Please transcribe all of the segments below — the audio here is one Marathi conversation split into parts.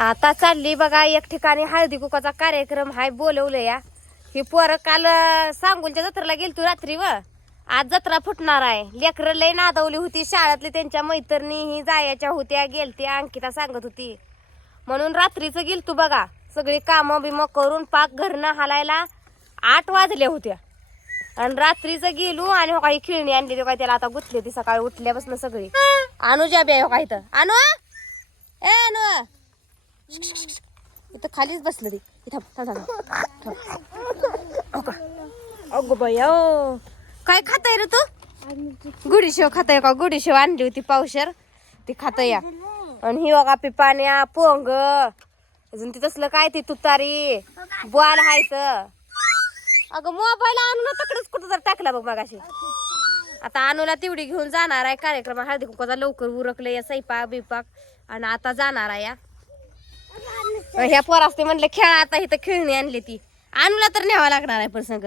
आता चालली बघा एक ठिकाणी हळदी कुकाचा कार्यक्रम हाय बोलवलं या. ही पोरं काल सांगूनच्या जत्रेला गेली गेलतो रात्री व आज जत्रा फुटणार आहे. लेकरं लय नादवली होती. शाळेतली त्यांच्या मैत्रिणी ही जायच्या होत्या गेलत्या अंकिता सांगत होती. म्हणून रात्रीचं गेल तू बघा. सगळी कामं बिमं करून पाक घरनं हालायला आठ वाजल्या होत्या. आणि रात्रीचं गेलो आणि हो काही खिळणी आणली ते हो काय त्याला आता गुतली ती सकाळी उठल्यापासून सगळी. अनुजा बी आहे हो काही इथं आणू ए आणू इथं खालीच बसलं ते इथं थांब, थांब, थांब. अगं. अगं बाया काय खाताय रे तू? गुडीशेव खाताय का? गुडीशेव आणली होती पावशर. ती खाताय या. आणि ही बघा पिपाण्या पोंग. अजून ती तसलं काय ते तुतारी? बॉल हायत अगं मोबाईल आणून तकडच कुठं जर टाकला बघ मगाशी. आता अनुला तेवढी घेऊन जाणार आहे. कार्यक्रम हळदी कुकाचा लवकर उरकलं या सैपाक बिपाक. आणि आता जाणार आहे या. ह्या पोरासने म्हणलं खेळा आता इथं खेळणी आणली ती. अनुला तर न्यावा लागणार आहे पण संग.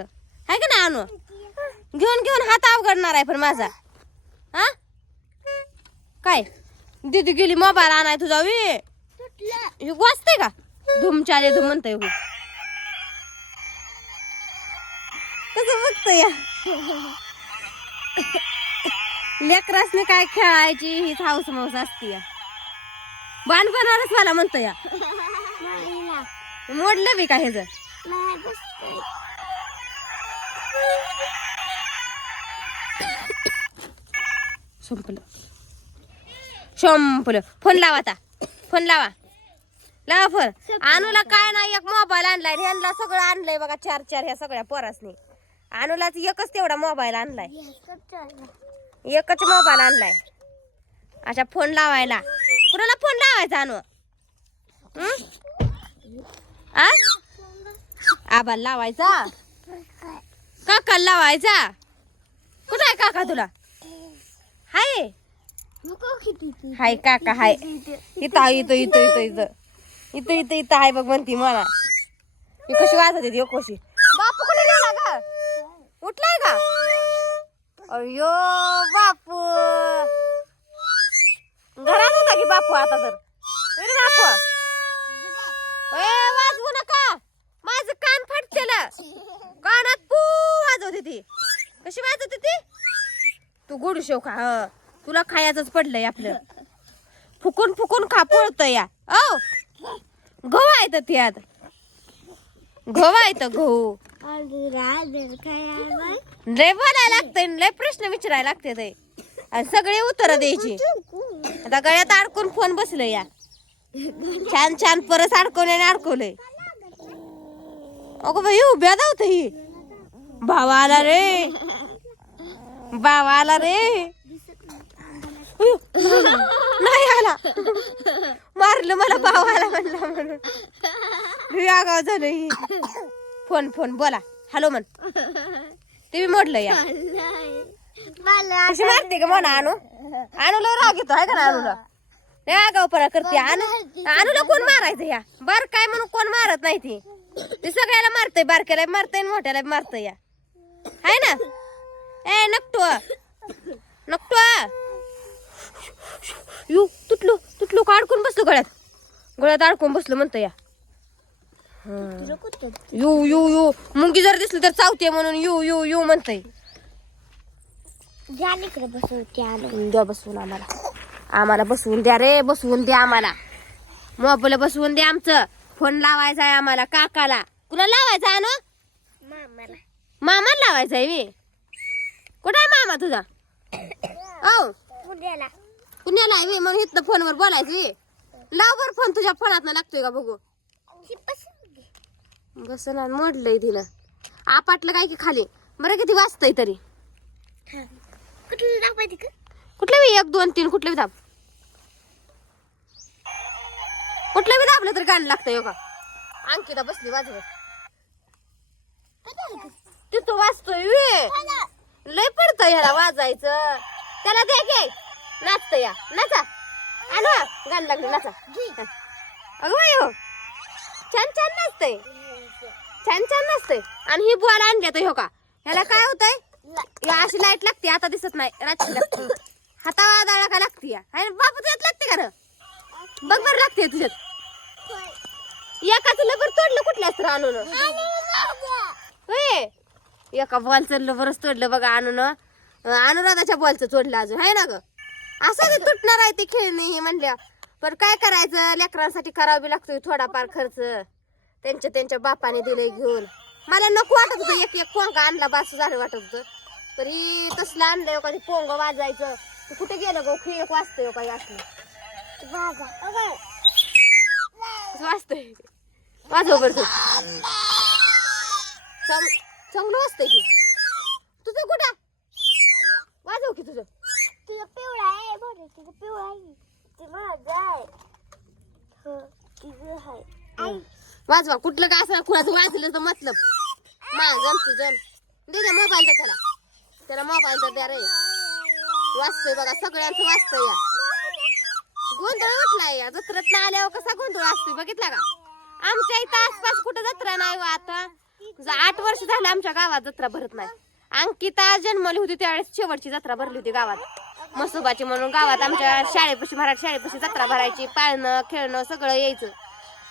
हाय का ना अनु घेऊन घेऊन हात अवघडणार आहे पण माझा. हा? काय? दीदी गेली मोबाईल आणाय तुझा वे? वाचते का? धुमचाले धुम म्हणतोय हो. कसं बघतोय या? लेकरासने काय खेळायची ही हाऊस माऊस असते या. बाण मला म्हणतो या. मोडलं बी का हे जर? संपलं. संपलं. फोन लावा आता. फोन लावा. लावा फोन. अनुला काय नाही एक मोबाईल आणलाय ह्यांना सगळं आणलंय बघा चार चार ह्या सगळ्या पोरासनी. अनुलाच एकच तेवढा मोबाईल आणलाय. एकच मोबाईल आणलाय. अच्छा फोन लावायला. कुणाला फोन लावायचा अनु? आ? आबाला लावायचा? काका लावायचा? कुठं आहे काका तुला? हाय. हाय काका हाय. इथं इथं इथं इथं इथं. इथं इथं इथं आहे बघ म्हणती मला. ही कशी वाजत येते हो, कशी? बापू कुठे गेला का उठलाय का? अयो बापू. घरात होता की बापू आता तर? बापू ए वाज नका माझं कान फाटतेलं कानात पू वाजवते ती कशी वाजवते ती तू गोडू शेव खा तुला खायचंच पडलंय आपलं. फुकून फुकून खा पळत या. औ. गहू आहेत त्यात गहू आहेत गहू लय बोलायला लागतंय लय प्रश्न विचारायला लागते ते. आणि सगळे उत्तर द्यायची. आता गळ्यात अडकून फोन बसलं या. छान छान परत अडकवल्याने अडकवलंय. अगं बाई उभ्या धावत ही भावा आला रे. भावा आला रे. नाही आला. मारलं मला भावाला म्हणला म्हणून. लई आगाव झालं ही. फोन फोन बोला. हॅलो म्हण. ते मी मोडलं या. अशी मारते का म्हणा आणू? आणूला राग येतो आहे का ना आणूला? आगाव परा करते आणू. आणूला कोण मारायचं या? बार काय म्हणून कोण मारत नाही ती? ती सगळ्याला मारतय बारक्याला मारतय आणि मोठ्याला मारतय या. आहे ना? ए नकटो नकटो यू तुटलो तुटलो का अडकून बसलो गळ्यात. गळ्यात अडकून बसलो म्हणतो या. यू यू यू. मुंगी जर दिसली तर चावते म्हणून यू यू यू म्हणतय. द्या बसवून आम्हाला. आम्हाला बसवून द्या रे बसवून द्या आम्हाला. मोबाईल बसवून द्या आमचं. फोन लावायचा आहे आम्हाला काकाला. कुणा लावायचा आहे ना मामाला. लावायचा आहे मी कुठं आहे मामा तुझा? औ. पुण्याला. आहे मी म्हणून इथं फोनवर बोलायचं. लाव बर फोन तुझ्या फोनात लागतोय का बघू? बस ना मोडलंय तिनं आपटलं काय की खाली? बरं किती वाजतंय तरी. कुठलं बी एक दोन तीन कुठलं बी दाब. कुठलं बी दाबलं तर गाणं लागतंय हो का? अंकिता बसली वाजवत तिथं वाजतोय वे. लय पडतंय ह्याला वाजायचं. त्याला दे घे. नाचतं या. नाचा. आणा गाणं लागलं नाचा. अगं हो. छान छान नाचतंय. छान छान नाचतंय. आणि ही बुवाला आणली आता हो का? ह्याला काय होतंय? या अशी लाइट लागते आता दिसत नाही. रात्री लागते. हातावा दाळा का लागते या? बापू तुझ्यात लागते का बघ बरं लागते तुझ्यात. एकाच लबर तोडलं कुठल्याच तर आणून होय. एका बॉलचं लबरच तोडलं बघा आणून अनुराधाच्या बॉलचं तोडलं अजून आहे ना ग? असं ते तुटणार आहे ते खेळणी हे म्हणल्या. पण काय करायचं लेकरांसाठी करावं लागतोय थोडाफार खर्च. त्यांच्या त्यांच्या बापाने दिले घेऊन. मला नको वाटत होतं एक एक पोंगा आणला बास झालं वाटत होतं. तरी तसलं आणलं का ते पोंग वाजायचं. कुठे गेलं गो? खी एक वाजतंय काही असलं. वाजतंय. वाजव बरं चांगलं वाजतंय की तुझं कुठं? वाजव की तुझं. तुझं पिवळा आहे बरं तुझं पिवळा आहे. ते माझं आहे. हो आहे. आई. वाजवा कुठलं काय असं कुणाचं वाजलं तर मतलब. माझं तुझं. दे दे मोबाईल दे त्याला. त्याला मोबाईल तर द्या रे. वाचतोय बघा सगळ्यांचं वाचतोय या गोंधळ उठलाय या. जत्रेत ना आल्यावर कसा गोंधळ असतोय बघितला का? आमच्या इथं आसपास कुठं जत्रा नाही हो आता. आठ वर्ष झालं आमच्या गावात जत्रा भरत नाही. अंकिता जन्मली होती त्यावेळेस शेवटची जत्रा भरली होती गावात. मसोबाची म्हणून गावात आमच्या शाळेपाशी मराठी शाळेपाशी जत्रा भरायची पाळणं खेळणं सगळं यायचं.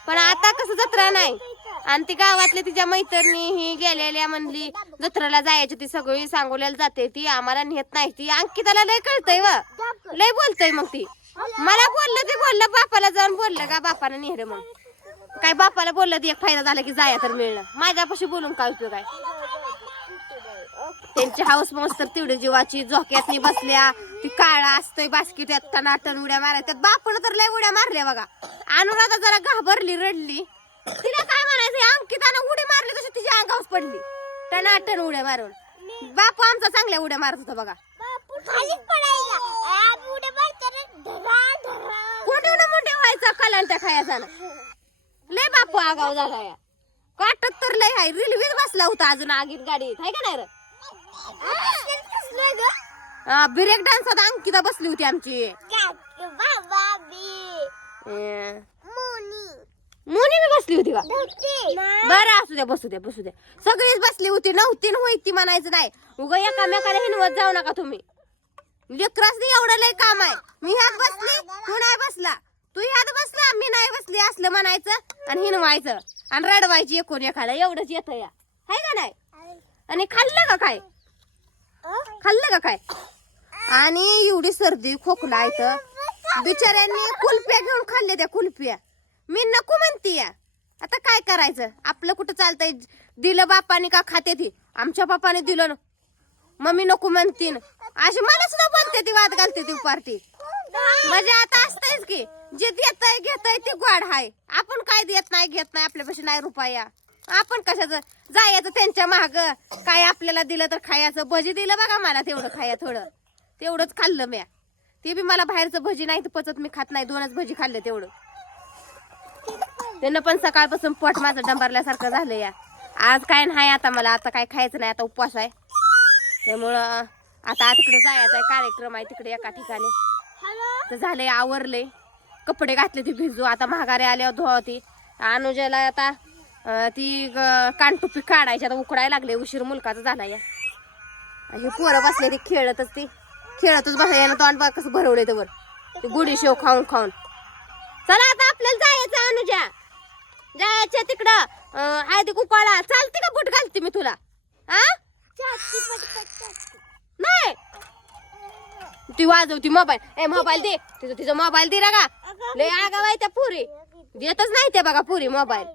पण आता कसं जत्रा नाही. आणि ती गावातल्या तिच्या मैत्रिणी ही गेलेल्या म्हणली जत्रेला जायची ती सगळी सांगोल्याला जाते ती आम्हाला नेत नाही ती. अंकिताला लय कळतंय व. लय बोलतय मग ती. मला बोललं ते बोललं बापाला जाऊन बोललं का बापाला नेहरे मग. काय बापाला बोललं ते एक फायदा झाला की जाया तर मिळणं. माझ्यापाशी बोलून काय उपयोग आहे? त्यांची हाऊस मौस तर तेवढी जीवाची झोक्यातनी बसल्या ती काळा असतोय बास्किट्यात टनाटन उड्या मारायच्यात बापून तर लय उड्या मारल्या बघा. अनुराधा जरा घाबरली रडली. तिला काय म्हणायचं अंकितानं उडी मारली तशी तिच्या अंगावर पडली. टनाटन उड्या मारून. बापू आमचा चांगल्या उड्या मारत होता बघा. कोण मोठे व्हायचं कलांट्या खायचा ना. लय बापू आगाव झाला या काटत तर लय हाय रेल्वेत बसला होता अजून आगीत गाडीत. हाय का नाही रे? ब्रेक डान्सात अंकिता बसली होती आमची. मोनी मी बसली होती का? बरं असू द्या बसू द्या बसू द्या सगळीच बसली होती. नव्हती न होती म्हणायचं नाही. उगा एकामेकाला हिनवत जाऊ नका तुम्ही. लेकरासनी एवढं लय काम आहे. मी ह्यात बसली तू नाही बसला? तू यात बसला मी नाही बसली असलं म्हणायचं आणि हिनवायचं आणि रडवायची एकूण एखादा एवढंच येतं या. हाय का नाही? आणि खाल्लं का काय? खाल्लं का काय? आणि एवढी सर्दी खोकला आहे तर. बिचाऱ्यांनी कुल्प्या घेऊन खाल्ल्या त्या कुल्प्या मी नको म्हणते या. आता काय करायचं? आपलं कुठं चालतंय? दिलं बापाने का खाते ती? आमच्या बापाने दिलं ना. मम्मी नको म्हणतीन. अशी मला सुद्धा बोलते ती वाद घालते ती पार्टी म्हणजे आता असतंयच की जे देतय घेतय ते गोड हाय. आपण काय देत नाही घेत नाही आपल्यापाशी नाही रुपया. आपण कशाचं जायचं त्यांच्या माग? काय आपल्याला दिलं तर खायचं? भजी दिलं बघा मला तेवढं खाया थोडं. तेवढंच खाल्लं म्या. ते बी मला बाहेरचं भजी नाही तर पचत मी खात नाही. दोनच भजी खाल्लं तेवढं. त्यानं पण सकाळपासून पोट माझं डंबरल्यासारखं झालं या. आज काय नाही आता मला आता काय खायचं नाही आता उपवास आहे. त्यामुळं आता तिकडे जायचं आहे कार्यक्रम आहे तिकडे एका ठिकाणी. तर झालंय आवरले. कपडे घातले ती भिजू. आता महागारे आल्यावर धुवावती. अनुजाला आता ती कानटुपी काढायची. आता उकडायला लागले. उशीर मुलकाचा झाला या. आणि हे पोरं बसले ती खेळतच ती. खेळतच बसायला तोंड बघ कसं भरवलंय तर ते गुढी शेव खाऊन खाऊन. चला आता आपल्याला जायचं अनुजा. जायचं तिकडं. हळदी कुकाळा चालते का बुट घालते मी तुला? हा नाही. ती वाजवती मोबाईल ए मोबाईल दे. तिचं तिचा मोबाईल दे का लय आगाव आहे त्या पुरी. देतच नाही ते बघा पुरी मोबाईल